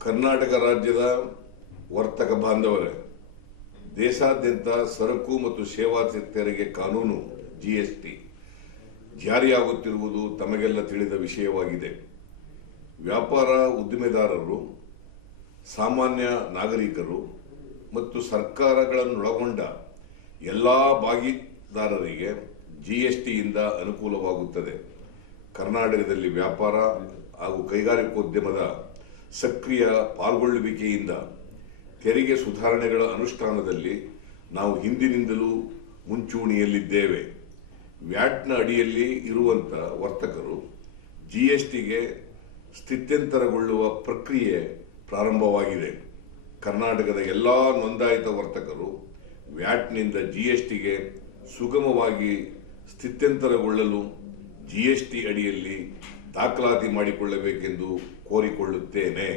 ಕರ್ನಾಟಕ ರಾಜ್ಯದ ವರ್ತಕ ಬಾಂಧವರೇ, ದೇಶಾದ್ಯಂತ ಸರಕು ಮತ್ತು ಸೇವಾ ತೆರಿಗೆ ಕಾನೂನು ಜಿಎಸ್ಟಿ ಜಾರಿಯಾಗುತ್ತಿರುವುದು ತಮಗೆಲ್ಲ ತಿಳಿದ ವಿಷಯವಾಗಿದೆ. ವ್ಯಾಪಾರ ಉದ್ದಿಮೆದಾರರು, ಸಾಮಾನ್ಯ ನಾಗರಿಕರು ಮತ್ತು ಸರ್ಕಾರಗಳನ್ನೊಳಗೊಂಡ ಎಲ್ಲಾ ಭಾಗಿದಾರರಿಗೆ ಜಿಎಸ್ಟಿಯಿಂದ ಅನುಕೂಲವಾಗುತ್ತದೆ. ಕರ್ನಾಟಕದಲ್ಲಿ ವ್ಯಾಪಾರ ಹಾಗೂ ಕೈಗಾರಿಕೋದ್ಯಮದ ಸಕ್ರಿಯ ಪಾಲ್ಗೊಳ್ಳುವಿಕೆಯಿಂದ ತೆರಿಗೆ ಸುಧಾರಣೆಗಳ ಅನುಷ್ಠಾನದಲ್ಲಿ ನಾವು ಹಿಂದಿನಿಂದಲೂ ಮುಂಚೂಣಿಯಲ್ಲಿದ್ದೇವೆ. ವ್ಯಾಟ್ನ ಅಡಿಯಲ್ಲಿ ಇರುವಂಥ ವರ್ತಕರು ಜಿಎಸ್ಟಿಗೆ ಸ್ಥಿತ್ಯಂತರಗೊಳ್ಳುವ ಪ್ರಕ್ರಿಯೆ ಪ್ರಾರಂಭವಾಗಿದೆ. ಕರ್ನಾಟಕದ ಎಲ್ಲ ನೋಂದಾಯಿತ ವರ್ತಕರು ವ್ಯಾಟ್ನಿಂದ ಜಿಎಸ್ಟಿಗೆ ಸುಗಮವಾಗಿ ಸ್ಥಿತ್ಯಂತರಗೊಳ್ಳಲು ಜಿಎಸ್ಟಿ ಅಡಿಯಲ್ಲಿ ದಾಖಲಾತಿ ಮಾಡಿಕೊಳ್ಳಬೇಕೆಂದು ಕೋರಿಕೊಳ್ಳುತ್ತೇನೆ.